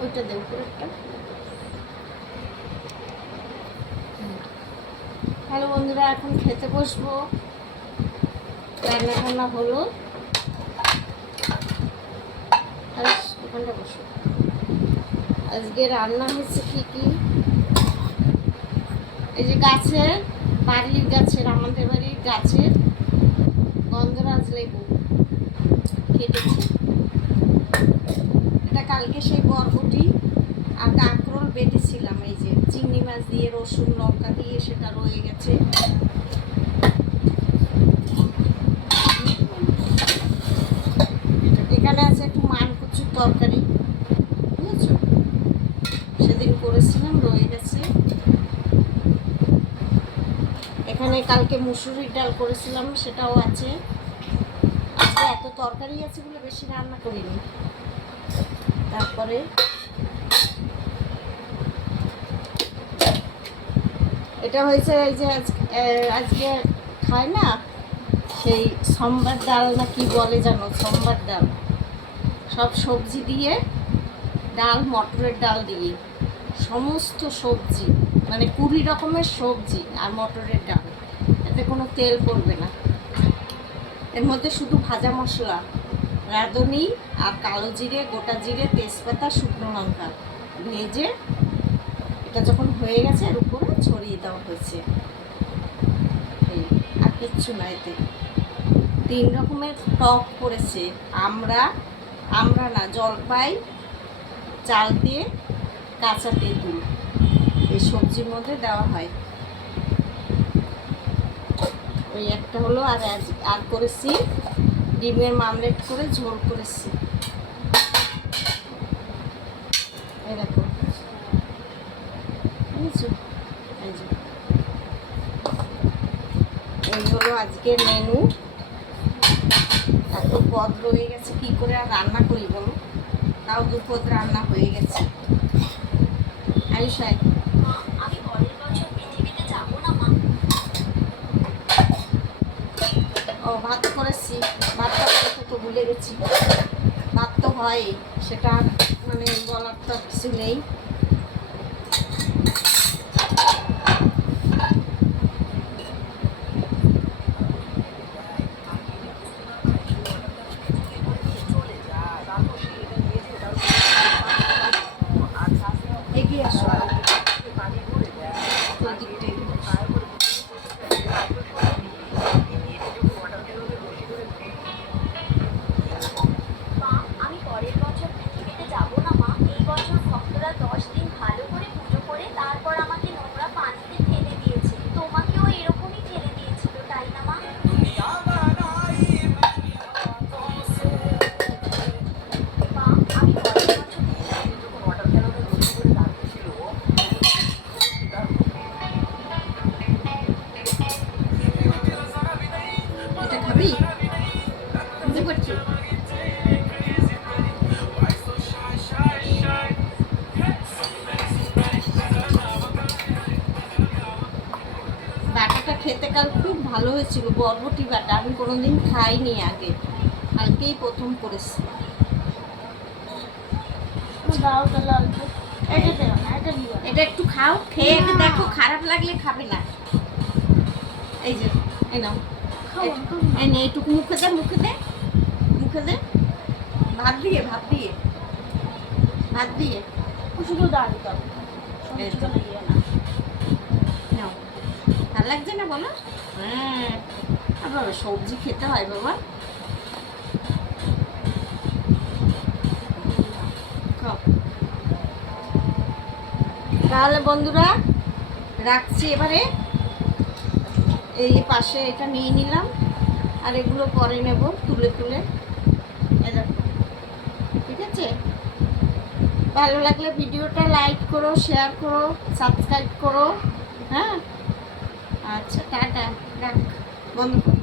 ওইটা দেব একটা। হ্যালো বন্ধুরা, এখন খেতে বসবো। রান্না টান্না হলো, ওখানটা বসো। আজকে রান্না হচ্ছে কি এই যে গাছের, বাড়ির গাছের, আমাদের বাড়ির গাছের গন্ধরাজ লেবু কেটেছি। এটা কালকে সেই বরবটি আর কাঁকরোল বেটেছিলাম, এই যে চিংড়ি মাছ দিয়ে রসুন লঙ্কা দিয়ে সেটা রয়ে গেছে। এখানে আছে একটু মান কচুর তরকারি, বুঝেছো, সেদিন করেছিলাম, রয়ে গেছে। এখানে কালকে মুসুরির ডাল করেছিলাম, সেটাও আছে। আজকে এত তরকারি আছে বলে বেশি রান্না করিনি। তারপরে এটা হয়েছে এই যে আজকে খায় না সেই সম্বার ডাল না কি বলে জানো, সম্বার ডাল, সব সবজি দিয়ে ডাল, মটরের ডাল দিয়ে সমস্ত সবজি, মানে 20 রকমের সবজি আর মটরের ডাল। এতে কোনো তেল পড়বে না, এর মধ্যে শুধু ভাজা মশলা, রাঁধুনি আর কালো জিরে, গোটা জিরে, তেজপাতা, শুকনো লঙ্কা ভেজে এটা যখন হয়ে গেছে এর উপরে ছড়িয়ে দেওয়া হয়েছে। এই আর কিচ্ছু না, এতে 3 রকমের টক পড়েছে। আমরা না, জলপাই, চাল দিয়ে, কাঁচা তেঁতুল এই সবজির মধ্যে দেওয়া হয়। ওই একটা হলো, আর করেছি ডিমের মামলেট করে ঝোল করেছি। এই দেখো, বুঝেছো, এই হলো আজকের মেনু। এত পদ রয়ে গেছে, কি করে আর রান্না করি বলো, তাও 2 পদ রান্না হয়ে গেছে। আয়ুষায় ও ভাত করেছি, ভাতটা তো ভুলে গেছি। ভাত তো হয়, সেটা মানে বলার তো কিছু নেই। এগিয়ে আসো, বাটাটা খেতে কাল খুব ভালো হয়েছিল, বরবটি বাটা, আমি কোনোদিন খাইনি আগে, কালকেই প্রথম করেছি। এটা একটু খাও, খেয়ে দেখো, খারাপ লাগলে খাবে না। এই যে এই নাও, এইটুকু মুখে দে, মুখে দে, মুখে দে, ভাত দিয়ে, ভাত দিয়ে, ভাত দিয়ে শুধু ডাল দাও, নাও। ভালো লাগছে না বলো? হ্যাঁ, বাবা সবজি খেতে হয় বাবা। তাহলে বন্ধুরা রাখছি এবারে। এই পাশে এটা নিয়ে নিলাম, আর এগুলো পরে নেব তুলে তুলে। ঠিক আছে, ভালো লাগলে ভিডিওটা লাইক করো, শেয়ার করো, সাবস্ক্রাইব করো। হ্যাঁ, আচ্ছা, টাটা, রাখ, বন্ধ করো।